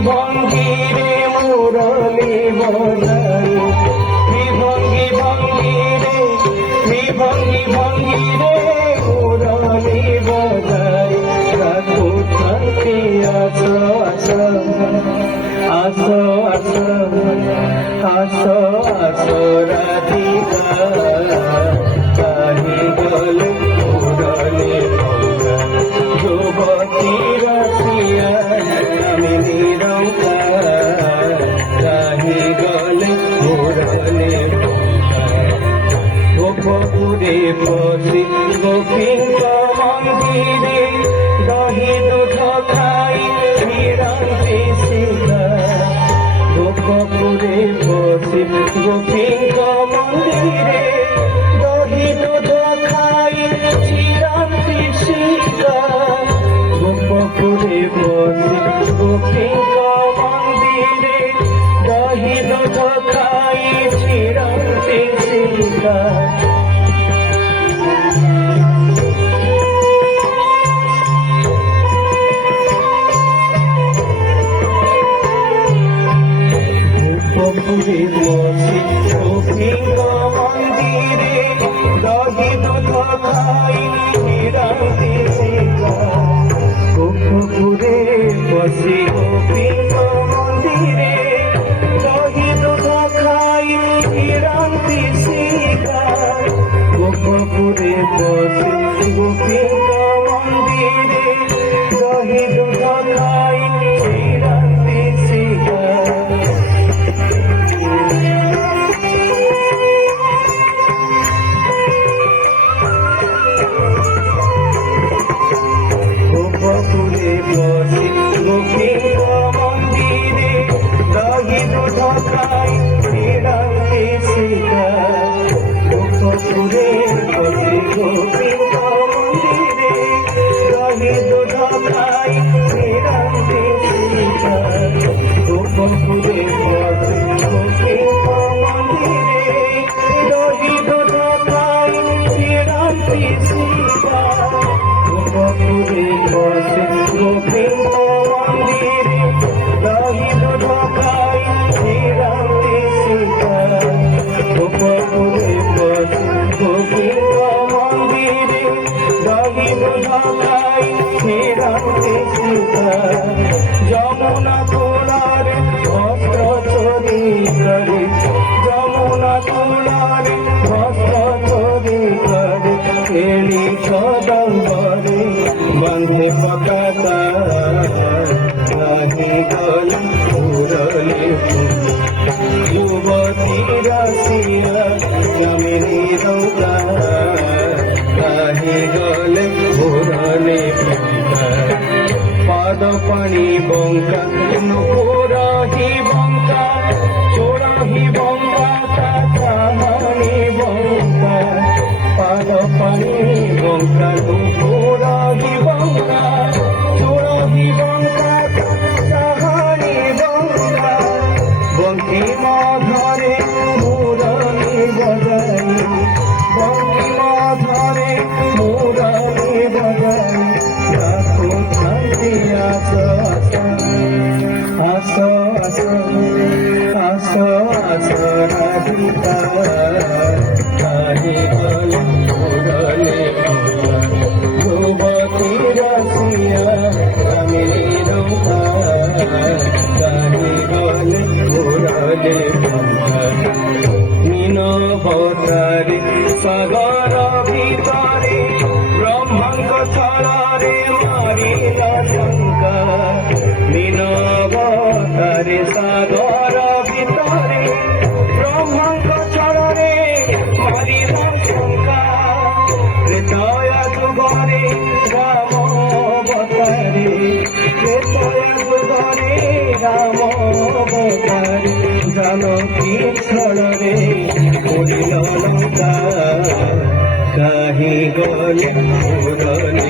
ভঙ্গি রে মুরলি বজাই ভঙ্গি ভঙ্গি রে ভঙ্গি ভঙ্গি রে মুরলি বজাই রাখো শান্তি আসো আসো আসো আসো আসো আসো রাধিকা কাহি গলে মুরলি যুবতী রাশিয়া আমি নিরঙ্কা কাহি গলে মুরলি গোপপুরে বসি গোপিঙ্গ মন্দিরে দহি দুধ খাই নিরঙ্কে শিখা গোপপুরে বসি গোপিঙ্গ মন্দিরে দহি দুধ খাই নিরঙ্কে শিখা গোপপুরে বসি গোপিঙ্গ মন্দিরে দহি দুধ খাই নিরঙ্কে শিখা গোপপুরে বসি গোপিঙ্গ মন্দিরে দহি দুধ খাই নিরঙ্কে শিখা গোপপুরে বসি গোপিঙ্গ মন্দিরে দহি দুধ খাই নিরঙ্কে শিখা গোপপুরে বসি গোপিঙ্গ মন্দিরে দহি দুধ খাই নিরঙ্কে শিখা গোপপুরে বসি গোপিঙ্গ মন্দিরে দহি দুধ খাই নিরঙ্কে শিখা গোপপুরে বসি গোপিঙ্গ মন্দিরে দহি দুধ খাই নিরঙ্কে শিখা গোপপুরে বসি গোপিঙ্গ মন্দিরে দহি দুধ খাই নিরঙ্কে শিখা গোপপুরে বসে গোপিঙ্গ মন্দিরে দহি দুধ খাই নিরঙ্কে শিখা গোপপুরে বসে গোপিঙ্গ মন্দিরে দহি দুধ খাই নিরঙ্কে শিখা যমুনা কুলারে বস্ত্র চোরি করে যমুনা কুলারে বস্ত্র চোরি করে খেলি সদম্বরে বন্ধে পকাতা কাহি গলে মুরলি যুবতী রাশিয়া আমি নিরঙ্কা কাহি গলে মুরলি পাদ পানি বঙ্কা নুপুরহি বঙ্কা চোরাহি বঙ্কা কাহানি বঙ্কা পাদ পানি বঙ্কা নুপুরহি বঙ্কা চোরাহি বঙ্কা কাহানি বঙ্কা বঙ্কিম ধরে মুরলি বজাই বঙ্কিম ধরে মুরলি বজাই রাখো শান্তি আসো আসো আসো আসো আসো রাধিকা কাহি গলে মুরলি যুবতী রাশিয়া আমি নিরঙ্কা কাহি গলে মুরলি মীন ভতারে সাগর ভিতরে ব্রহ্মাঙ্গ ছড়ারে মারিল শঙ্কা মীন ভতারে সাগর ভিতরে ব্রহ্মাঙ্গ ছড়ারে মারিল শঙ্কা ত্রেতয় যুগরে রাম অবতারে ত্রেতয় যুগরে রাম অবতারে জানকী ছড়রে পড়িল লঙ্কা কাহি গলে মুরলি